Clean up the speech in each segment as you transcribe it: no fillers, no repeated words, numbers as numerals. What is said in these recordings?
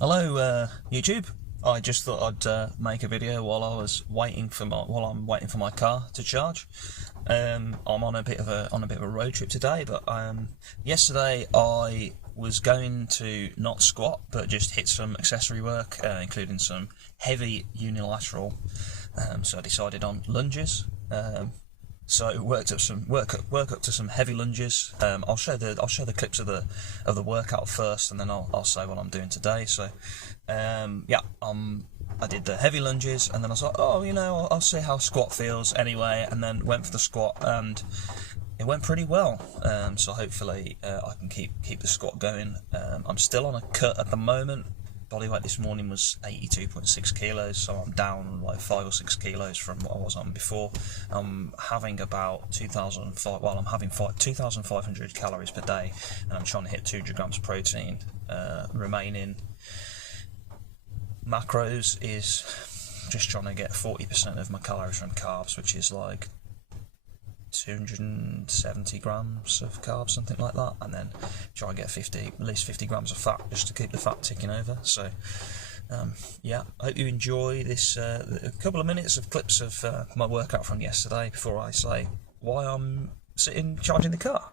Hello, YouTube. I just thought I'd make a video while I'm waiting for my car to charge. I'm on a bit of a road trip today, but yesterday I was going to not squat, but just hit some accessory work, including some heavy unilateral. So I decided on lunges. So work up to some heavy lunges. I'll show the clips of the workout first, and then I'll say what I'm doing today. So I did the heavy lunges, and then I was like, oh, I'll see how squat feels anyway, and then went for the squat, and it went pretty well. So hopefully I can keep the squat going. I'm still on a cut at the moment. Body weight this morning was 82.6 kilos, so I'm down like 5 or 6 kilos from what I was on before. I'm having about 2,500 calories per day, and I'm trying to hit 200 grams protein. Remaining macros is just trying to get 40% of my calories from carbs, which is like 270 grams of carbs, something like that, and then try and get at least 50 grams of fat, just to keep the fat ticking over. So I hope you enjoy this a couple of minutes of clips of my workout from yesterday before I say why I'm sitting charging the car.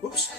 Whoops.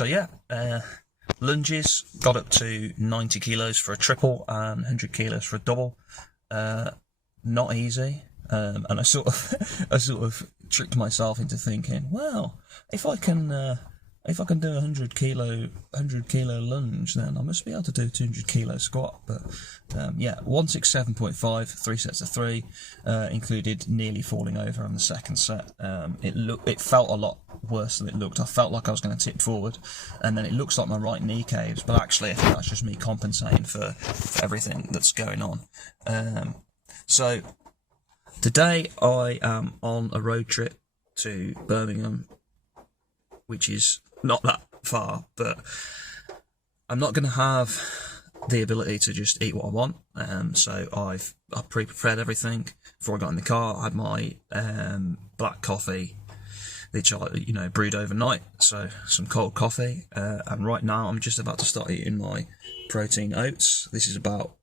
So yeah, lunges got up to 90 kilos for a triple and 100 kilos for a double. Not easy, and I sort of tricked myself into thinking, well, if I can do a 100 kilo lunge, then I must be able to do a 200 kilo squat. But yeah, 167.5, 3 sets of 3, included nearly falling over on the second set. It felt a lot worse than it looked. I felt like I was going to tip forward, and then it looks like my right knee caves. But actually, I think that's just me compensating for everything that's going on. So today I am on a road trip to Birmingham, which is not that far, but I'm not going to have the ability to just eat what I want. So I've pre-prepared everything before I got in the car. I had my black coffee, which I brewed overnight, so some cold coffee. And right now I'm just about to start eating my protein oats. This is about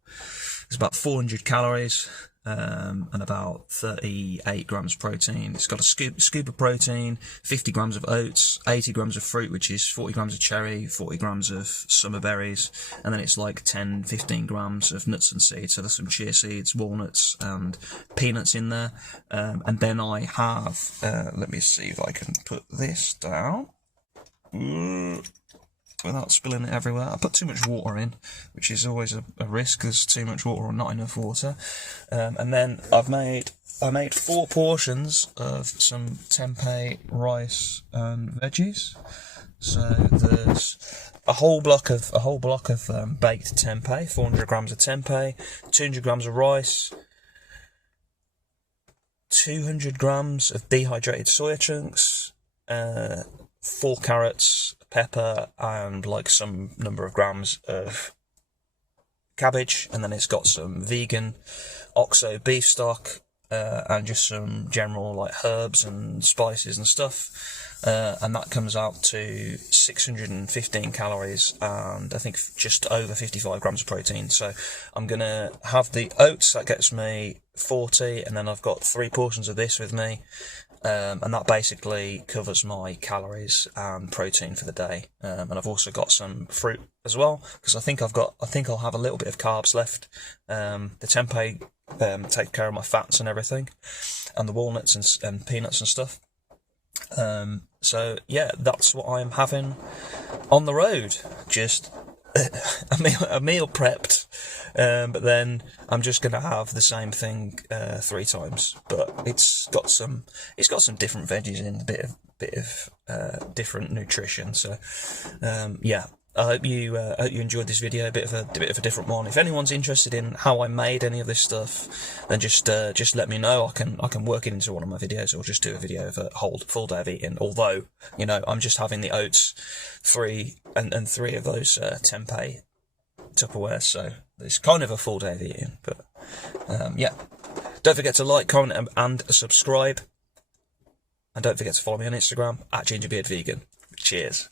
400 calories. And about 38 grams of protein. It's got a scoop of protein, 50 grams of oats, 80 grams of fruit, which is 40 grams of cherry, 40 grams of summer berries, and then it's like 10-15 grams of nuts and seeds. So there's some chia seeds, walnuts, and peanuts in there. And then I have, let me see if I can put this down without spilling it everywhere. I put too much water in, which is always a risk. There's too much water or not enough water. And then I made 4 portions of some tempeh, rice, and veggies. So there's a whole block of baked tempeh, 400 grams of tempeh, 200 grams of rice, 200 grams of dehydrated soya chunks, 4 carrots, pepper, and like some number of grams of cabbage. And then it's got some vegan OXO beef stock, and just some general like herbs and spices and stuff. And that comes out to 615 calories and I think just over 55 grams of protein. So I'm gonna have the oats, that gets me 40, and then I've got 3 portions of this with me. And that basically covers my calories and protein for the day. And I've also got some fruit as well, because I think I'll have a little bit of carbs left. The tempeh take care of my fats and everything, and the walnuts and peanuts and stuff. So yeah, that's what I'm having on the road. Just a meal prepped, but then I'm just gonna have the same thing 3 times. But it's got some different veggies in, a bit of different nutrition. So yeah, I hope you enjoyed this video. A bit of a different one. If anyone's interested in how I made any of this stuff, then just let me know. I can work it into one of my videos, or just do a video of a full day of eating. Although I'm just having the oats, 3 of those tempeh Tupperware, so it's kind of a full day of eating. But yeah, don't forget to like, comment, and subscribe, and don't forget to follow me on Instagram @GingerBeardVegan. Cheers.